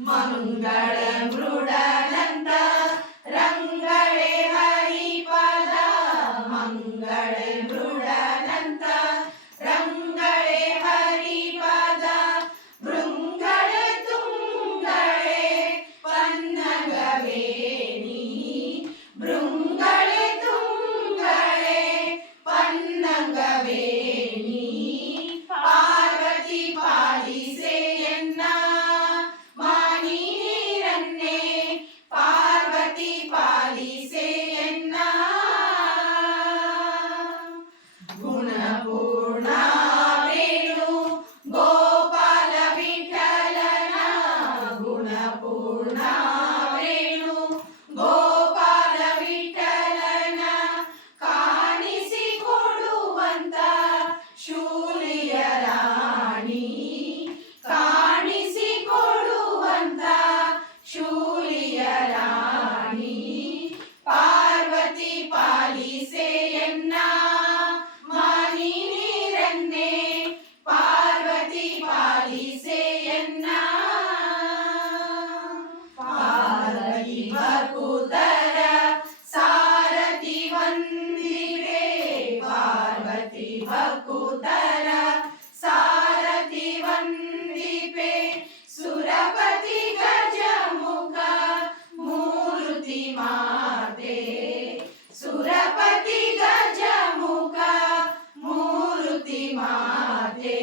ಮಂಗಳ ಮೃಡನಂತ ರಂಗಳೆ ಹರಿಪದ ಮಂಗಳ ಮೃಡನಂತ ರಂಗಳೆ ಹರಿಪದ ಭೃಂಗಳೆ ತುಂಗಳೆ ಪನ್ನಗವೇಣಿ ಭೃಂಗಳೆ ತುಂಗಳೆ ಪನ್ನಗವೇಣಿ ಪಾರ್ವತಿ ಪಾಲಿಸೆ ಎನ್ನ ಮಾನಿರನ್ನೇ ಪಾರ್ವತಿ ಪಾಲಿಸೆ ಎನ್ನ ಗುಣಪೂರ್ಣ ವೇಣು ಗೋಪಾಲ ವಿಠಲನ ಗುಣಪೂರ್ಣ ವೇಣು ಗೋಪಾಲ ವಿಠಲನ ಕಾಣಿಸಿಕೊಡುವಂತ ಶೂಲಿಯ ರಾಣಿ ಕಾಣಿಸಿಕೊಡುವಂತ ಶೂಲಿಯ ರಾಣಿ ಪಾರ್ವತಿ ಪಾಲಿಸೆ ಎನ್ನ ಮಾನಿರನ್ನೇ ಪಾರ್ವತಿ ಪಾಲಿಸೆ ಎನ್ನ ಪಾರ್ವತಿ ಭಕುತರ ಸಾರಥಿ ವಂದಿರೆ ಪಾರ್ವತಿ ಭಕುತರ ಸಾರಥಿ ವಂದಿಪೆ ಸುರಪತಿ ಗಜಮುಖ ಮೂರುತಿ ಮಾತೆ ಸುರಪತಿ ಗಜಮುಖ ಮೂರುತಿ ಮಾತೆ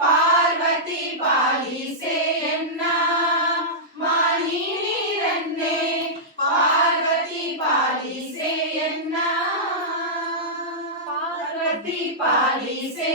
ಪಾರ್ವತಿ ಪಾಲಿಸೆ ಎನ್ನ ಮಾನಿರನ್ನೇ ಪಾರ್ವತಿ ಪಾಲಿಸೆ ಎನ್ನ ಪಾರ್ವತಿ ಪಾಲಿಸೆ